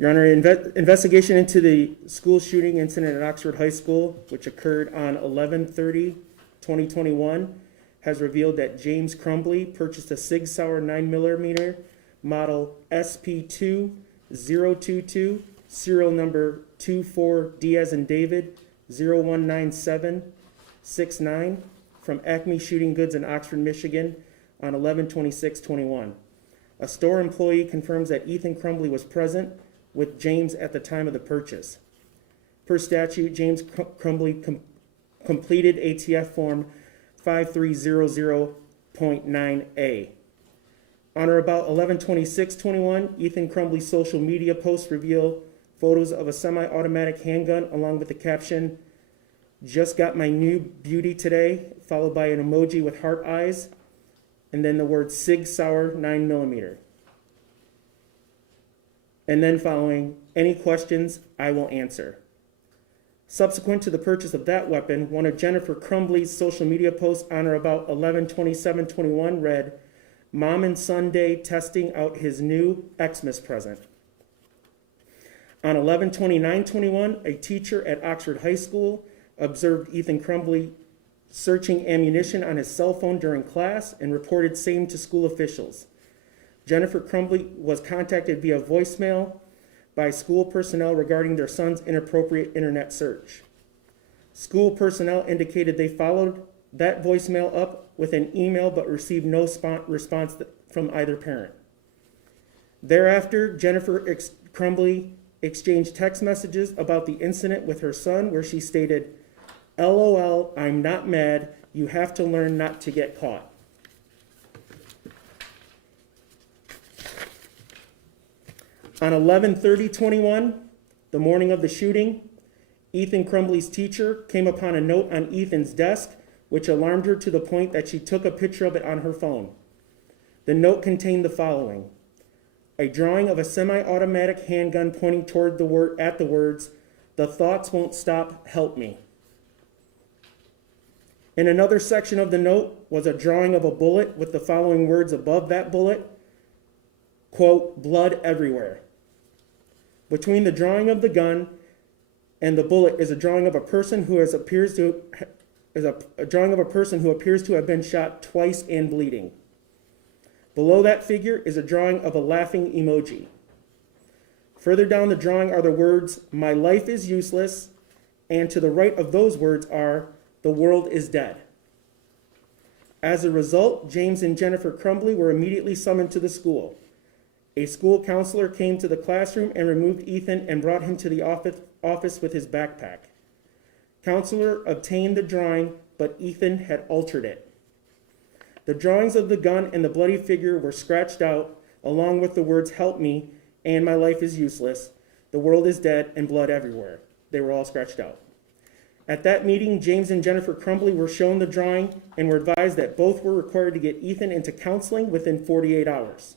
Your Honor, investigation into the school shooting incident at Oxford High School, which occurred on 11/30/2021, has revealed that James Crumbley purchased a Sig Sauer 9mm model SP2-022, serial number 24D as in David 019769 from Acme Shooting Goods in Oxford, Michigan on 11/26/21. A store employee confirms that Ethan Crumbley was present with James at the time of the purchase. Per statute, James Crumbley completed ATF Form 5300.9A. On or about 11/26/21, Ethan Crumbley's social media posts reveal photos of a semi-automatic handgun along with the caption, "Just got my new beauty today," followed by an emoji with heart eyes, and then the word Sig Sauer 9mm. And then following, "Any questions, I will answer." Subsequent to the purchase of that weapon, one of Jennifer Crumbley's social media posts on or about 11/27/21 read, "Mom and Son Day testing out his new Xmas present." On 11/29/21, a teacher at Oxford High School observed Ethan Crumbley searching ammunition on his cell phone during class and reported same to school officials. Jennifer Crumbley was contacted via voicemail by school personnel regarding their son's inappropriate internet search. School personnel indicated they followed that voicemail up with an email but received no response from either parent. Thereafter, Jennifer Crumbley exchanged text messages about the incident with her son where she stated, "LOL, I'm not mad. You have to learn not to get caught." On 11/30/21, the morning of the shooting, Ethan Crumbley's teacher came upon a note on Ethan's desk, which alarmed her to the point that she took a picture of it on her phone. The note contained the following: a drawing of a semi-automatic handgun pointing toward the words, "The thoughts won't stop, help me." In another section of the note was a drawing of a bullet with the following words above that bullet, quote, "Blood everywhere." Between the drawing of the gun and the bullet is a drawing of a person who appears to have been shot twice and bleeding. Below that figure is a drawing of a laughing emoji. Further down the drawing are the words, "My life is useless," and to the right of those words are, "The world is dead." As a result, James and Jennifer Crumbley were immediately summoned to the school. A school counselor came to the classroom and removed Ethan and brought him to the office with his backpack. Counselor obtained the drawing, but Ethan had altered it. The drawings of the gun and the bloody figure were scratched out, along with the words, "Help me," and "My life is useless," "The world is dead," and "Blood everywhere." They were all scratched out. At that meeting, James and Jennifer Crumbley were shown the drawing and were advised that both were required to get Ethan into counseling within 48 hours.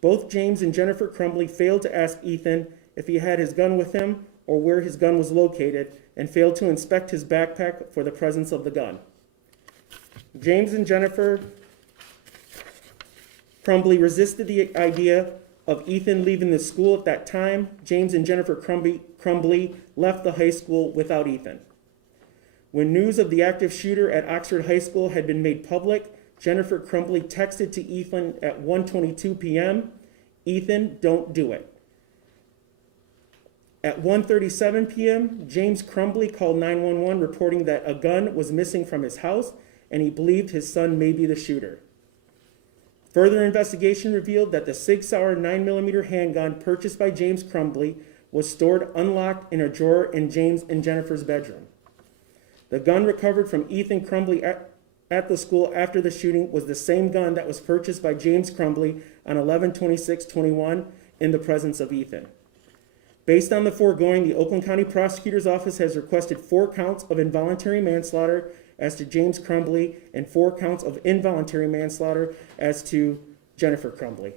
Both James and Jennifer Crumbley failed to ask Ethan if he had his gun with him or where his gun was located, and failed to inspect his backpack for the presence of the gun. James and Jennifer Crumbley resisted the idea of Ethan leaving the school at that time. James and Jennifer Crumbley left the high school without Ethan. When news of the active shooter at Oxford High School had been made public, Jennifer Crumbley texted to Ethan at 1:22 p.m., "Ethan, don't do it." At 1:37 p.m., James Crumbley called 911 reporting that a gun was missing from his house and he believed his son may be the shooter. Further investigation revealed that the Sig Sauer 9mm handgun purchased by James Crumbley was stored unlocked in a drawer in James and Jennifer's bedroom. The gun recovered from Ethan Crumbley at the school after the shooting was the same gun that was purchased by James Crumbley on 11/26/21 in the presence of Ethan. Based on the foregoing, the Oakland County Prosecutor's Office has requested 4 counts of involuntary manslaughter as to James Crumbley and 4 counts of involuntary manslaughter as to Jennifer Crumbley.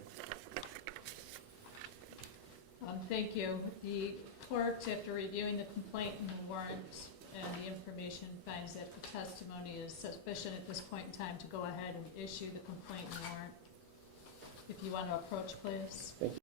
Thank you. The court, after reviewing the complaint and the warrant and the information, finds that the testimony is sufficient at this point in time to go ahead and issue the complaint and warrant. If you want to approach, please. Thank you.